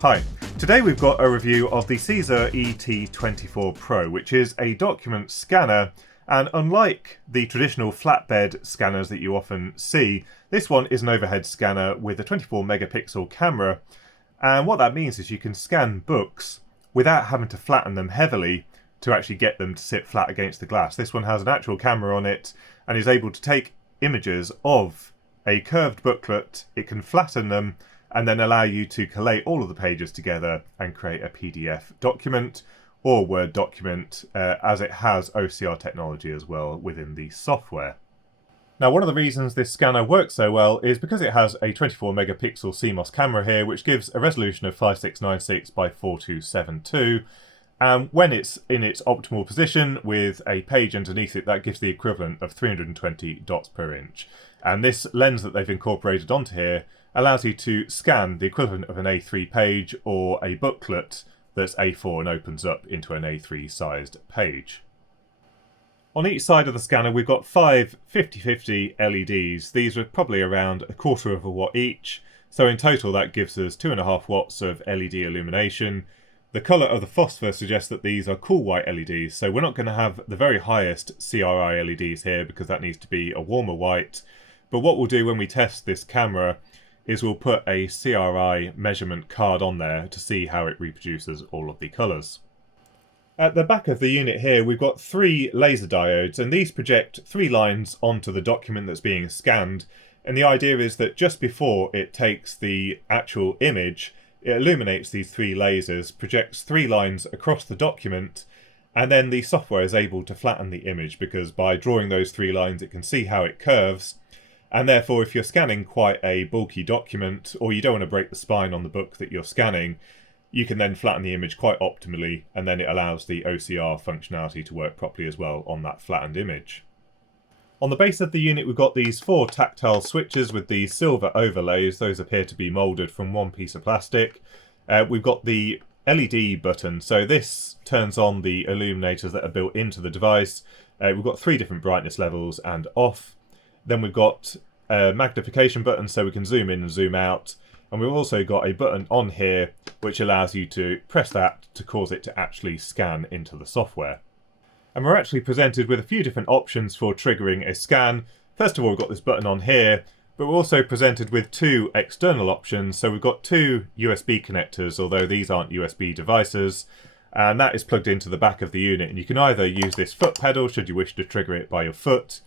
Hi, today we've got a review of the CZUR ET24 Pro, which is a document scanner, and unlike the traditional flatbed scanners that you often see, this one is an overhead scanner with a 24 megapixel camera, and what that means is you can scan books without having to flatten them heavily to actually get them to sit flat against the glass. This one has an actual camera on it and is able to take images of a curved booklet. It can flatten them and then allow you to collate all of the pages together and create a PDF document or Word document, as it has OCR technology as well within the software. Now, one of the reasons this scanner works so well is because it has a 24 megapixel CMOS camera here, which gives a resolution of 5696 by 4272. And when it's in its optimal position with a page underneath it, that gives the equivalent of 320 dots per inch. And this lens that they've incorporated onto here allows you to scan the equivalent of an A3 page or a booklet that's A4 and opens up into an A3 sized page. On each side of the scanner we've got 5 50/50 LEDs. These are probably around 1/4 of a watt each, so in total that gives us 2.5 watts of LED illumination. The colour of the phosphor suggests that these are cool white LEDs, so we're not going to have the very highest CRI LEDs here because that needs to be a warmer white. But what we'll do when we test this camera is we'll put a CRI measurement card on there to see how it reproduces all of the colours. At the back of the unit here we've got 3 laser diodes, and these project 3 lines onto the document that's being scanned, and the idea is that just before it takes the actual image, it illuminates these 3 lasers, projects 3 lines across the document, and then the software is able to flatten the image because by drawing those 3 lines it can see how it curves. And therefore, if you're scanning quite a bulky document, or you don't want to break the spine on the book that you're scanning, you can then flatten the image quite optimally, and then it allows the OCR functionality to work properly as well on that flattened image. On the base of the unit we've got these 4 tactile switches with these silver overlays. Those appear to be moulded from one piece of plastic. We've got the LED button, so this turns on the illuminators that are built into the device. We've got 3 different brightness levels and off. Then we've got a magnification button so we can zoom in and zoom out. And we've also got a button on here which allows you to press that to cause it to actually scan into the software. And we're actually presented with a few different options for triggering a scan. First of all, we've got this button on here, but we're also presented with 2 external options. So we've got 2 USB connectors, although these aren't USB devices, and that is plugged into the back of the unit. And you can either use this foot pedal should you wish to trigger it by your foot.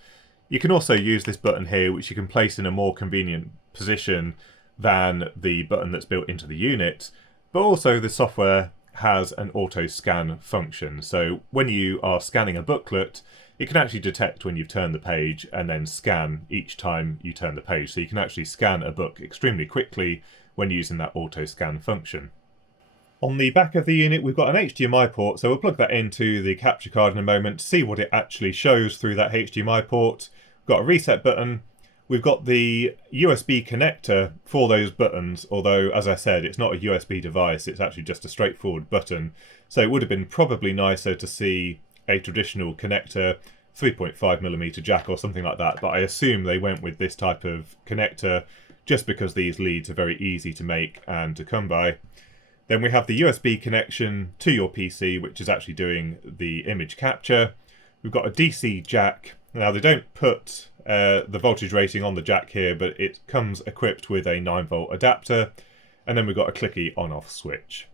You can also use this button here, which you can place in a more convenient position than the button that's built into the unit. But also the software has an auto scan function. So when you are scanning a booklet, it can actually detect when you've turned the page and then scan each time you turn the page. So you can actually scan a book extremely quickly when using that auto scan function. On the back of the unit we've got an HDMI port, so we'll plug that into the capture card in a moment to see what it actually shows through that HDMI port. We've got a reset button. We've got the USB connector for those buttons, although as I said it's not a USB device, it's actually just a straightforward button. So it would have been probably nicer to see a traditional connector, 3.5mm jack or something like that, but I assume they went with this type of connector just because these leads are very easy to make and to come by. Then we have the USB connection to your PC, which is actually doing the image capture. We've got a DC jack. Now they don't put the voltage rating on the jack here, but it comes equipped with a 9V adapter. And then we've got a clicky on-off switch.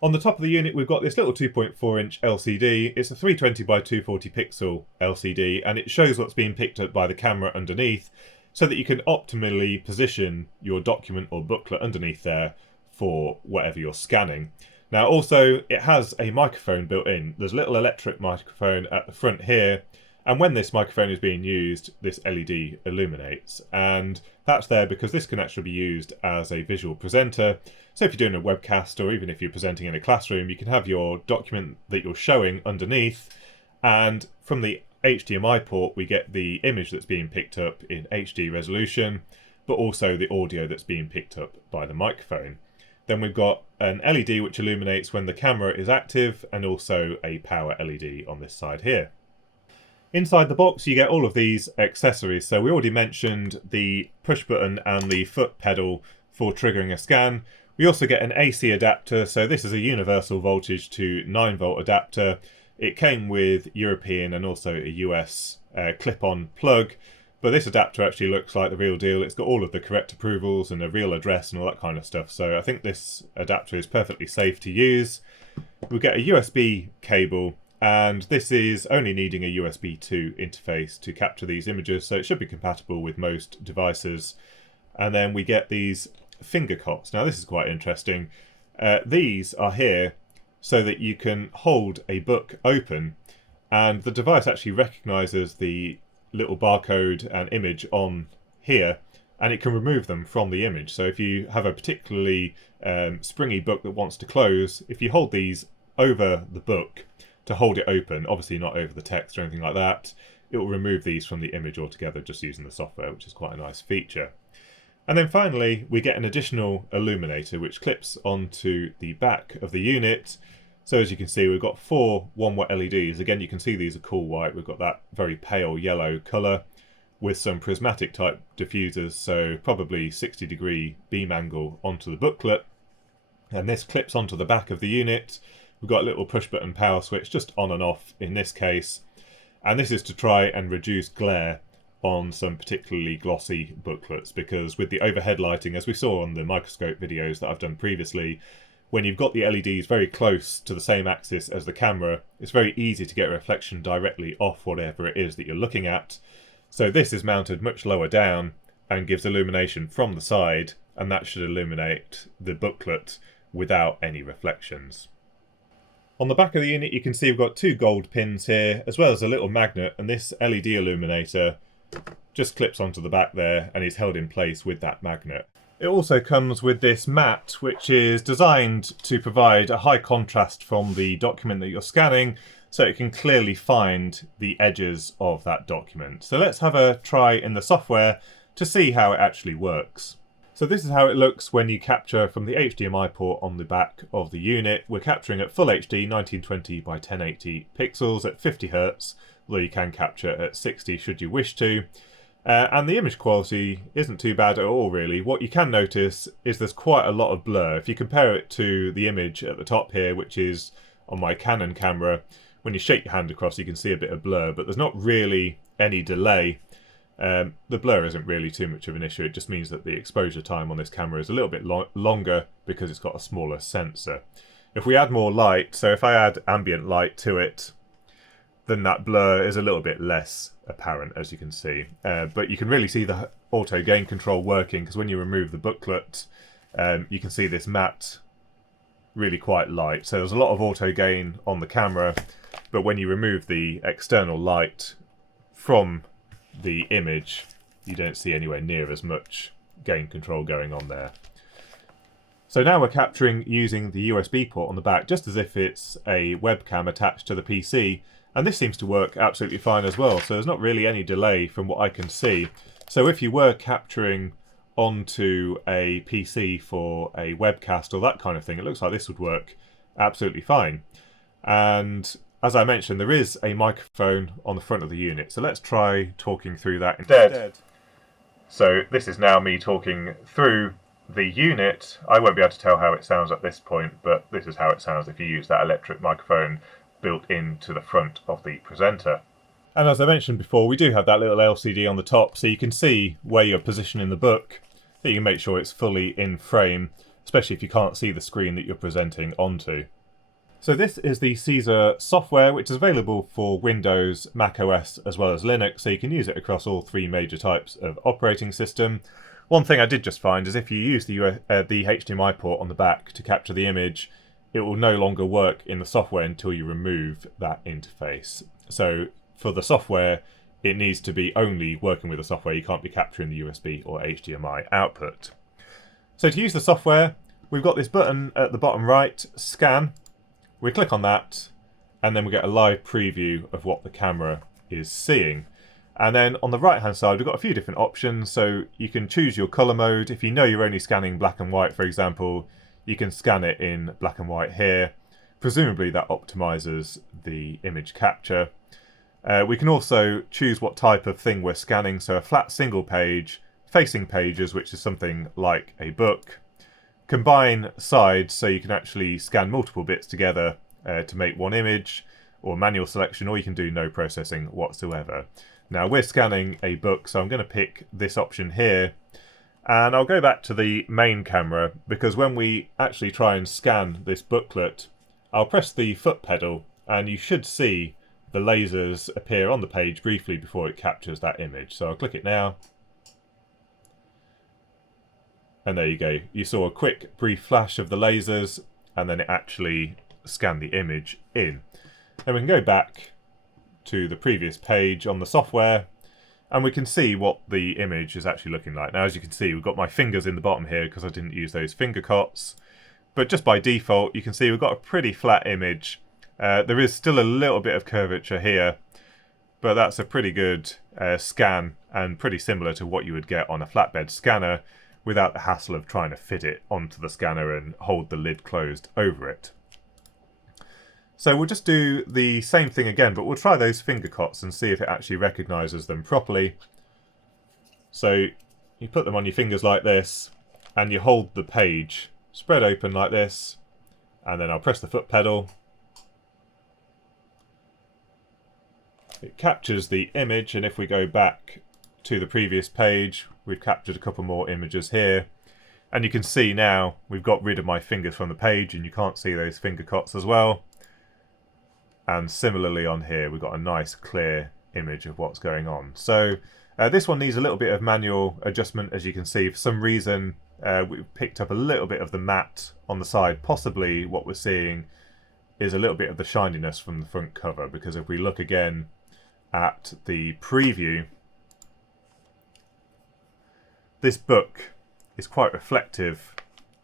On the top of the unit we've got this little 2.4-inch LCD. It's a 320 by 240 pixel LCD, and it shows what's being picked up by the camera underneath so that you can optimally position your document or booklet underneath there for whatever you're scanning. Now also it has a microphone built in. There's a little electric microphone at the front here, and when this microphone is being used this LED illuminates, and that's there because this can actually be used as a visual presenter. So if you're doing a webcast or even if you're presenting in a classroom, you can have your document that you're showing underneath, and from the HDMI port we get the image that's being picked up in HD resolution, but also the audio that's being picked up by the microphone. Then we've got an LED which illuminates when the camera is active, and also a power LED on this side here. Inside the box you get all of these accessories. So we already mentioned the push button and the foot pedal for triggering a scan. We also get an AC adapter, so this is a universal voltage to 9-volt adapter. It came with European and also a US clip-on plug, but this adapter actually looks like the real deal. It's got all of the correct approvals and a real address and all that kind of stuff, so I think this adapter is perfectly safe to use. We'll get a USB cable, and this is only needing a USB 2 interface to capture these images, so it should be compatible with most devices. And then we get these finger cots. Now this is quite interesting. These are here so that you can hold a book open, and the device actually recognises the little barcode and image on here, and it can remove them from the image. So if you have a particularly springy book that wants to close, if you hold these over the book to hold it open, obviously not over the text or anything like that, it will remove these from the image altogether just using the software, which is quite a nice feature. And then finally, we get an additional illuminator which clips onto the back of the unit. So as you can see, we've got 4 1-watt LEDs. Again, you can see these are cool white. We've got that very pale yellow colour with some prismatic type diffusers, so probably 60-degree beam angle onto the booklet. And this clips onto the back of the unit. We've got a little push button power switch just on and off in this case. And this is to try and reduce glare on some particularly glossy booklets, because with the overhead lighting, as we saw on the microscope videos that I've done previously, when you've got the LEDs very close to the same axis as the camera, it's very easy to get a reflection directly off whatever it is that you're looking at. So this is mounted much lower down and gives illumination from the side, and that should illuminate the booklet without any reflections. On the back of the unit you can see we've got 2 gold pins here, as well as a little magnet, and this LED illuminator just clips onto the back there and is held in place with that magnet. It also comes with this mat, which is designed to provide a high contrast from the document that you're scanning, so it can clearly find the edges of that document. So let's have a try in the software to see how it actually works. So this is how it looks when you capture from the HDMI port on the back of the unit. We're capturing at Full HD 1920 by 1080 pixels at 50 Hz, although you can capture at 60 should you wish to. And the image quality isn't too bad at all, really. What you can notice is there's quite a lot of blur. If you compare it to the image at the top here, which is on my Canon camera, when you shake your hand across you can see a bit of blur, but there's not really any delay. The blur isn't really too much of an issue. It just means that the exposure time on this camera is a little bit longer because it's got a smaller sensor. If we add more light, so if I add ambient light to it, then that blur is a little bit less apparent, as you can see. But you can really see the auto gain control working, because when you remove the booklet, you can see this matte really quite light. So there's a lot of auto gain on the camera, but when you remove the external light from the image, you don't see anywhere near as much gain control going on there. So now we're capturing using the USB port on the back, just as if it's a webcam attached to the PC. And this seems to work absolutely fine as well, so there's not really any delay from what I can see. So if you were capturing onto a PC for a webcast or that kind of thing, it looks like this would work absolutely fine. And as I mentioned, there is a microphone on the front of the unit, so let's try talking through that instead. So this is now me talking through the unit. I won't be able to tell how it sounds at this point, but this is how it sounds if you use that electric microphone built into the front of the presenter. And as I mentioned before, we do have that little LCD on the top, so you can see where you're positioning the book, so you can make sure it's fully in frame, especially if you can't see the screen that you're presenting onto. So this is the CZUR software, which is available for Windows, Mac OS as well as Linux, so you can use it across all 3 major types of operating system. One thing I did just find is if you use the HDMI port on the back to capture the image, it will no longer work in the software until you remove that interface. So for the software, it needs to be only working with the software. You can't be capturing the USB or HDMI output. So to use the software, we've got this button at the bottom right, Scan. We click on that, and then we get a live preview of what the camera is seeing. And then on the right hand side, we've got a few different options. So you can choose your color mode. If you know you're only scanning black and white, for example, you can scan it in black and white here. Presumably that optimizes the image capture. We can also choose what type of thing we're scanning. So a flat single page, facing pages, which is something like a book, combine sides so you can actually scan multiple bits together to make one image, or manual selection, or you can do no processing whatsoever. Now we're scanning a book, so I'm going to pick this option here, and I'll go back to the main camera, because when we actually try and scan this booklet, I'll press the foot pedal and you should see the lasers appear on the page briefly before it captures that image. So I'll click it now. And there you go. You saw a quick brief flash of the lasers, and then it actually scanned the image in. Then we can go back to the previous page on the software, and we can see what the image is actually looking like. Now, as you can see, we've got my fingers in the bottom here because I didn't use those finger cots. But just by default, you can see we've got a pretty flat image. There is still a little bit of curvature here, but that's a pretty good scan, and pretty similar to what you would get on a flatbed scanner without the hassle of trying to fit it onto the scanner and hold the lid closed over it. So we'll just do the same thing again, but we'll try those finger cots and see if it actually recognises them properly. So you put them on your fingers like this, and you hold the page spread open like this, and then I'll press the foot pedal. It captures the image, and if we go back to the previous page, we've captured a couple more images here. And you can see now we've got rid of my fingers from the page, and you can't see those finger cots as well. And similarly on here, we've got a nice clear image of what's going on. So this one needs a little bit of manual adjustment, as you can see. For some reason, we've picked up a little bit of the matte on the side. Possibly what we're seeing is a little bit of the shininess from the front cover, because if we look again at the preview, this book is quite reflective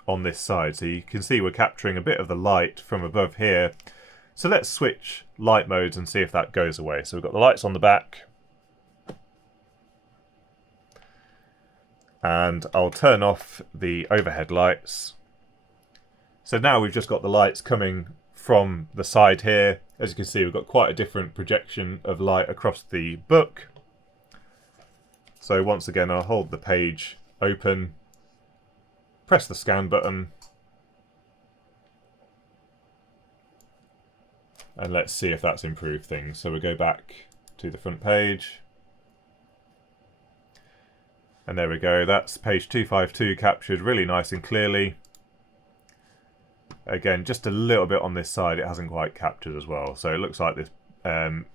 on this side. So you can see we're capturing a bit of the light from above here. So let's switch light modes and see if that goes away. So we've got the lights on the back. And I'll turn off the overhead lights. So now we've just got the lights coming from the side here. As you can see, we've got quite a different projection of light across the book. So once again, I'll hold the page open, press the scan button, and let's see if that's improved things. So we go back to the front page. And there we go, that's page 252 captured really nice and clearly. Again, just a little bit on this side it hasn't quite captured as well. So it looks like this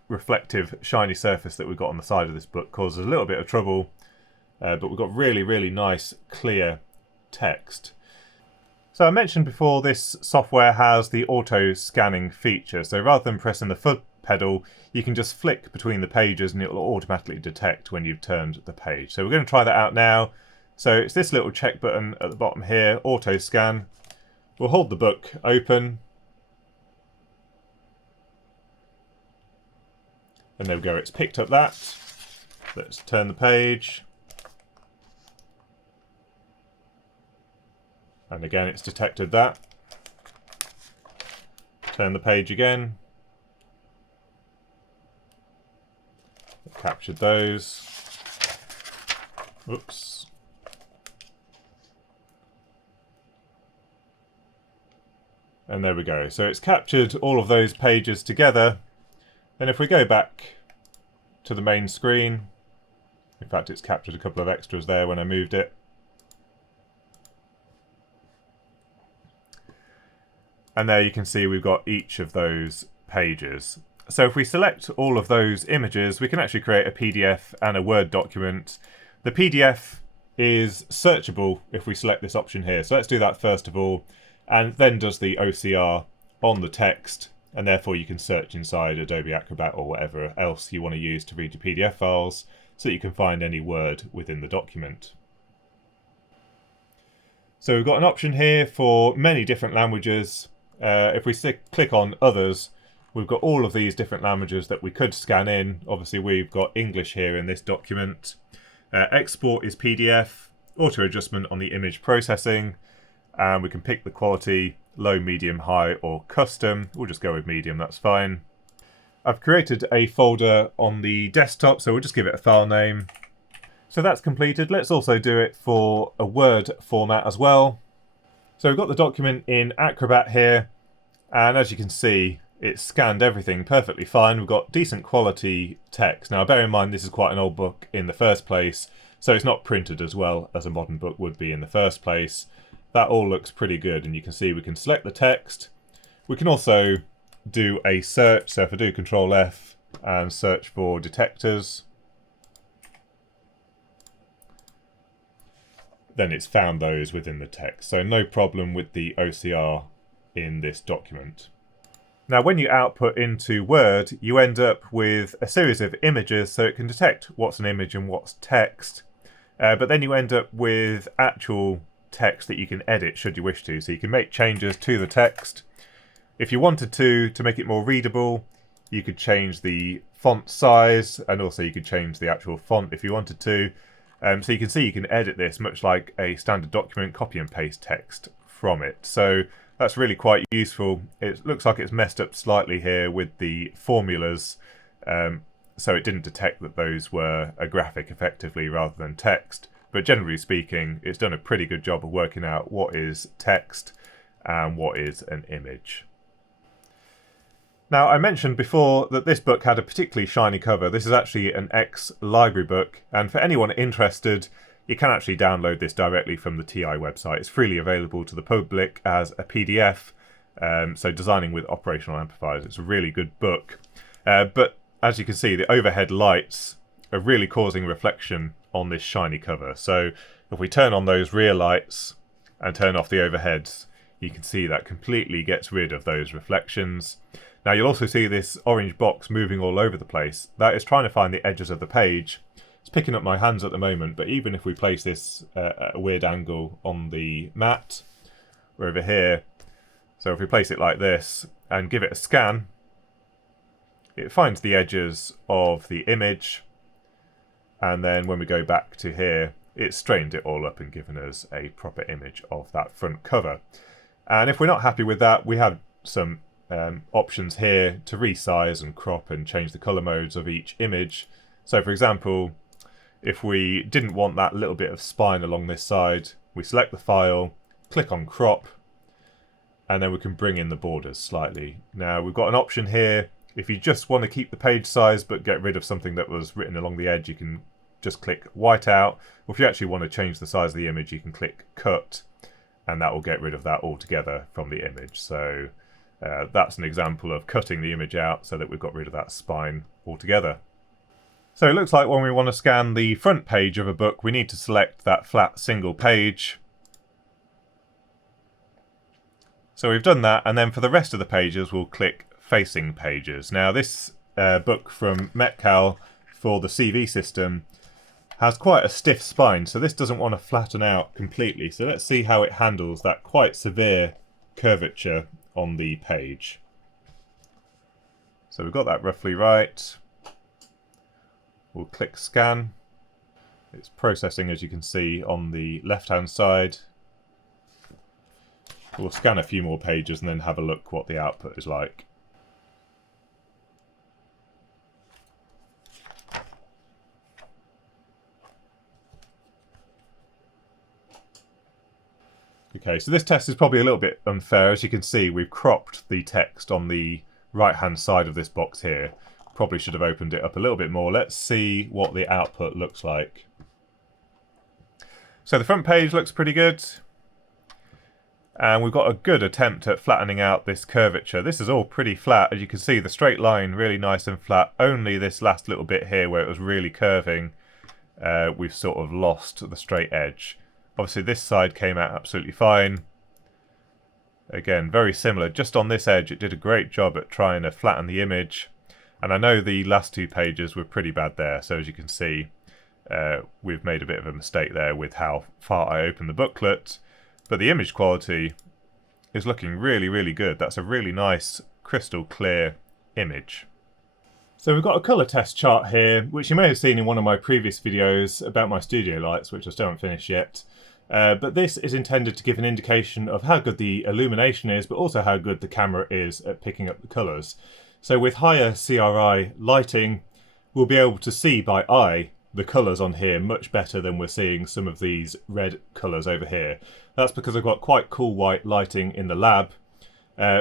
reflective, shiny surface that we've got on the side of this book causes a little bit of trouble. But we've got really, really nice, clear text. So I mentioned before, this software has the auto scanning feature. So rather than pressing the foot pedal, you can just flick between the pages and it will automatically detect when you've turned the page. So we're going to try that out now. So it's this little check button at the bottom here, auto scan. We'll hold the book open. And there we go, it's picked up that. Let's turn the page. And again, it's detected that. Turn the page again. It captured those. Oops. And there we go. So it's captured all of those pages together. And if we go back to the main screen, in fact, it's captured a couple of extras there when I moved it. And there you can see we've got each of those pages. So if we select all of those images, we can actually create a PDF and a Word document. The PDF is searchable if we select this option here. So let's do that first of all, and then does the OCR on the text, and therefore you can search inside Adobe Acrobat or whatever else you want to use to read your PDF files so that you can find any word within the document. So we've got an option here for many different languages. If we click on others, we've got all of these different languages that we could scan in. Obviously we've got English here in this document. Export is PDF, auto adjustment on the image processing, and we can pick the quality, low, medium, high, or custom. We'll just go with medium, that's fine. I've created a folder on the desktop, so we'll just give it a file name. So that's completed. Let's also do it for a Word format as well. So we've got the document in Acrobat here, and as you can see, it's scanned everything perfectly fine. We've got decent quality text. Now bear in mind this is quite an old book in the first place, so it's not printed as well as a modern book would be in the first place. That all looks pretty good, and you can see we can select the text. We can also do a search, so if I do Control F and search for detectors, then it's found those within the text. So no problem with the OCR in this document. Now when you output into Word, you end up with a series of images, so it can detect what's an image and what's text. But then you end up with actual text that you can edit should you wish to. So you can make changes to the text. If you wanted to make it more readable, you could change the font size, and also you could change the actual font if you wanted to. So you can see you can edit this much like a standard document, copy and paste text from it. So that's really quite useful. It looks like it's messed up slightly here with the formulas, so it didn't detect that those were a graphic effectively rather than text. But generally speaking, it's done a pretty good job of working out what is text and what is an image. Now, I mentioned before that this book had a particularly shiny cover. This is actually an ex-library book, and for anyone interested, you can actually download this directly from the TI website. It's freely available to the public as a PDF, so Designing with Operational Amplifiers. It's a really good book. But as you can see, the overhead lights are really causing reflection on this shiny cover. So if we turn on those rear lights and turn off the overheads, you can see that completely gets rid of those reflections. Now you'll also see this orange box moving all over the place. That is trying to find the edges of the page. It's picking up my hands at the moment, but even if we place this at a weird angle on the mat, we're over here. So if we place it like this and give it a scan, it finds the edges of the image, and then when we go back to here, it's straightened it all up and given us a proper image of that front cover. And if we're not happy with that, we have some options here to resize and crop and change the color modes of each image. So for example, if we didn't want that little bit of spine along this side, we select the file, click on crop, and then we can bring in the borders slightly. Now we've got an option here. If you just want to keep the page size but get rid of something that was written along the edge, you can just click white out. Or if you actually want to change the size of the image, you can click cut, and that will get rid of that altogether from the image. So that's an example of cutting the image out so that we've got rid of that spine altogether. So it looks like when we want to scan the front page of a book, we need to select that flat single page. So we've done that, and then for the rest of the pages, we'll click facing pages. Now this book from Metcal for the CV system has quite a stiff spine, so this doesn't want to flatten out completely. So let's see how it handles that quite severe curvature on the page. So we've got that roughly right. We'll click scan. It's processing, as you can see, on the left-hand side. We'll scan a few more pages and then have a look what the output is like. Okay, so this test is probably a little bit unfair. As you can see, we've cropped the text on the right-hand side of this box here. Probably should have opened it up a little bit more. Let's see what the output looks like. So the front page looks pretty good. And we've got a good attempt at flattening out this curvature. This is all pretty flat. As you can see, the straight line really nice and flat. Only this last little bit here where it was really curving, we've sort of lost the straight edge. Obviously this side came out absolutely fine. Again, very similar. Just on this edge, it did a great job at trying to flatten the image. And I know the last two pages were pretty bad there. So as you can see, we've made a bit of a mistake there with how far I opened the booklet. But the image quality is looking really, really good. That's a really nice, crystal clear image. So we've got a colour test chart here, which you may have seen in one of my previous videos about my studio lights, which I still haven't finished yet. But this is intended to give an indication of how good the illumination is, but also how good the camera is at picking up the colours. So with higher CRI lighting, we'll be able to see by eye the colours on here much better than we're seeing some of these red colours over here. That's because I've got quite cool white lighting in the lab.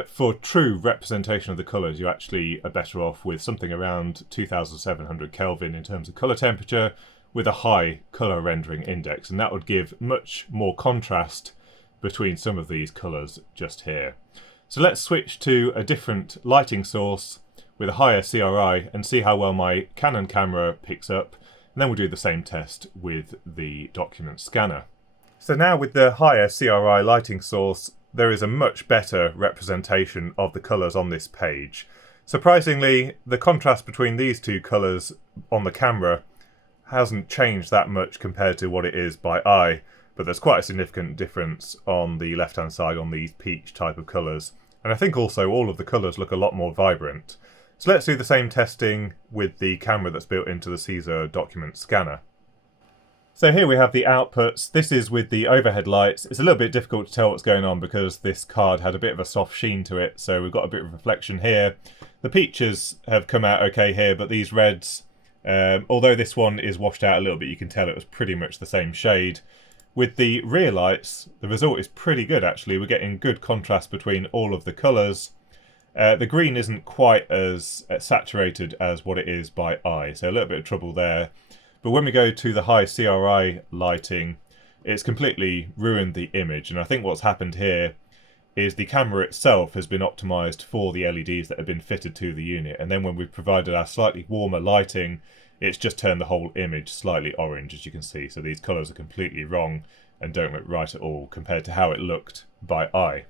For true representation of the colours, you actually are better off with something around 2700 Kelvin in terms of colour temperature with a high colour rendering index, and that would give much more contrast between some of these colours just here. So let's switch to a different lighting source with a higher CRI and see how well my Canon camera picks up, and then we'll do the same test with the document scanner. So now with the higher CRI lighting source, there is a much better representation of the colours on this page. Surprisingly, the contrast between these two colours on the camera hasn't changed that much compared to what it is by eye, but there's quite a significant difference on the left-hand side on these peach type of colours. And I think also all of the colours look a lot more vibrant. So let's do the same testing with the camera that's built into the CZUR document scanner. So here we have the outputs. This is with the overhead lights. It's a little bit difficult to tell what's going on because this card had a bit of a soft sheen to it, so we've got a bit of reflection here. The peaches have come out okay here, but these reds, although this one is washed out a little bit, you can tell it was pretty much the same shade. With the rear lights, the result is pretty good actually. We're getting good contrast between all of the colours. The green isn't quite as saturated as what it is by eye, so a little bit of trouble there. But when we go to the high CRI lighting, it's completely ruined the image. And I think what's happened here is the camera itself has been optimized for the LEDs that have been fitted to the unit. And then when we've provided our slightly warmer lighting, it's just turned the whole image slightly orange, as you can see. So these colors are completely wrong and don't look right at all compared to how it looked by eye.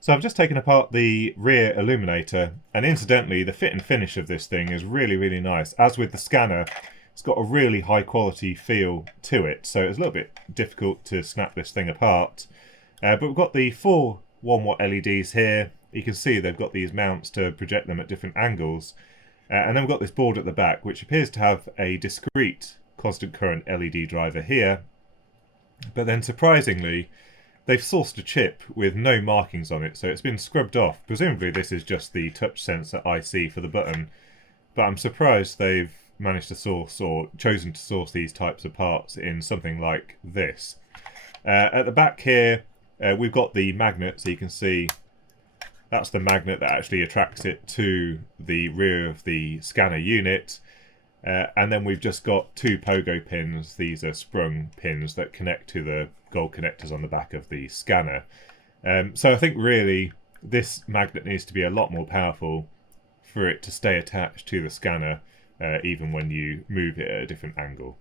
So I've just taken apart the rear illuminator, and incidentally, the fit and finish of this thing is really, really nice. As with the scanner, it's got a really high quality feel to it, so it's a little bit difficult to snap this thing apart. But we've got the 4 1-watt LEDs here. You can see they've got these mounts to project them at different angles. And then we've got this board at the back, which appears to have a discrete constant current LED driver here. But then surprisingly, they've sourced a chip with no markings on it, so it's been scrubbed off. Presumably this is just the touch sensor IC for the button, but I'm surprised they've managed to source or chosen to source these types of parts in something like this. At the back here, we've got the magnet, so you can see that's the magnet that actually attracts it to the rear of the scanner unit. And then we've just got 2 pogo pins. These are sprung pins that connect to the gold connectors on the back of the scanner. So I think really this magnet needs to be a lot more powerful for it to stay attached to the scanner, even when you move it at a different angle.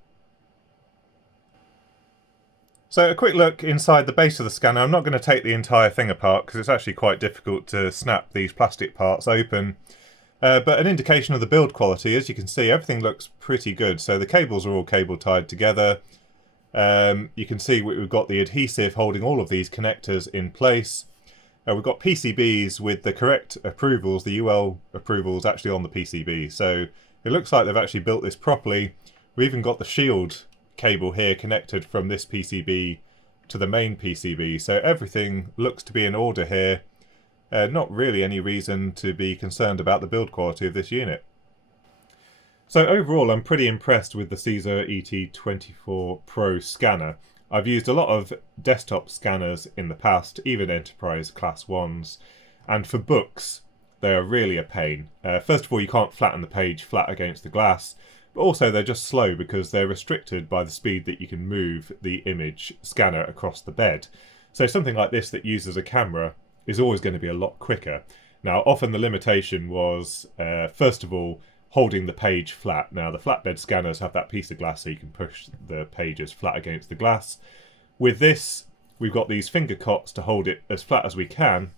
So a quick look inside the base of the scanner. I'm not going to take the entire thing apart because it's actually quite difficult to snap these plastic parts open. But an indication of the build quality, as you can see, everything looks pretty good. So the cables are all cable tied together. You can see we've got the adhesive holding all of these connectors in place. We've got PCBs with the correct approvals, the UL approvals actually on the PCB. So it looks like they've actually built this properly. We've even got the shield cable here connected from this PCB to the main PCB. So everything looks to be in order here. Not really any reason to be concerned about the build quality of this unit. So overall, I'm pretty impressed with the CZUR ET24 Pro scanner. I've used a lot of desktop scanners in the past, even enterprise class ones, and for books, they are really a pain. First of all, you can't flatten the page flat against the glass, but also they're just slow because they're restricted by the speed that you can move the image scanner across the bed. So something like this that uses a camera is always going to be a lot quicker. Now, often the limitation was, first of all, holding the page flat. Now, the flatbed scanners have that piece of glass so you can push the pages flat against the glass. With this, we've got these finger cots to hold it as flat as we can,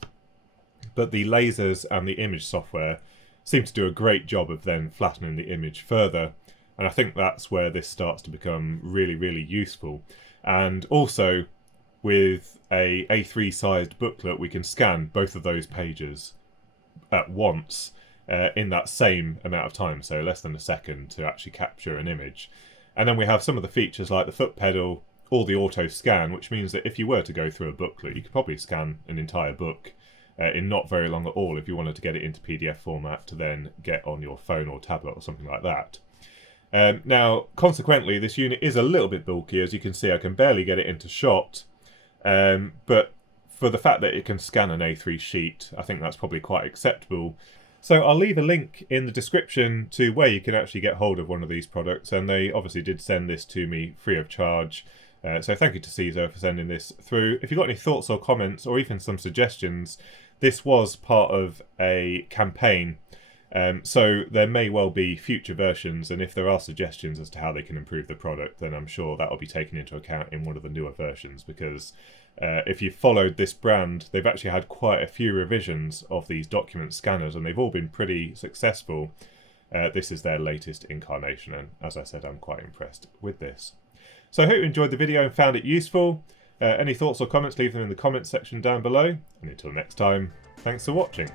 but the lasers and the image software seem to do a great job of then flattening the image further. And I think that's where this starts to become really, really useful. And also, with a A3 sized booklet, we can scan both of those pages at once in that same amount of time, so less than a second to actually capture an image. And then we have some of the features like the foot pedal or the auto scan, which means that if you were to go through a booklet, you could probably scan an entire book in not very long at all if you wanted to get it into PDF format to then get on your phone or tablet or something like that. Now, consequently, this unit is a little bit bulky. As you can see, I can barely get it into shot. But for the fact that it can scan an A3 sheet, I think that's probably quite acceptable. So I'll leave a link in the description to where you can actually get hold of one of these products, and they obviously did send this to me free of charge. So thank you to CZUR for sending this through. If you've got any thoughts or comments or even some suggestions, this was part of a campaign. So there may well be future versions, and if there are suggestions as to how they can improve the product, then I'm sure that will be taken into account in one of the newer versions, because if you've followed this brand, they've actually had quite a few revisions of these document scanners, and they've all been pretty successful. This is their latest incarnation, and as I said, I'm quite impressed with this. So I hope you enjoyed the video and found it useful. Any thoughts or comments, leave them in the comments section down below. And until next time, thanks for watching.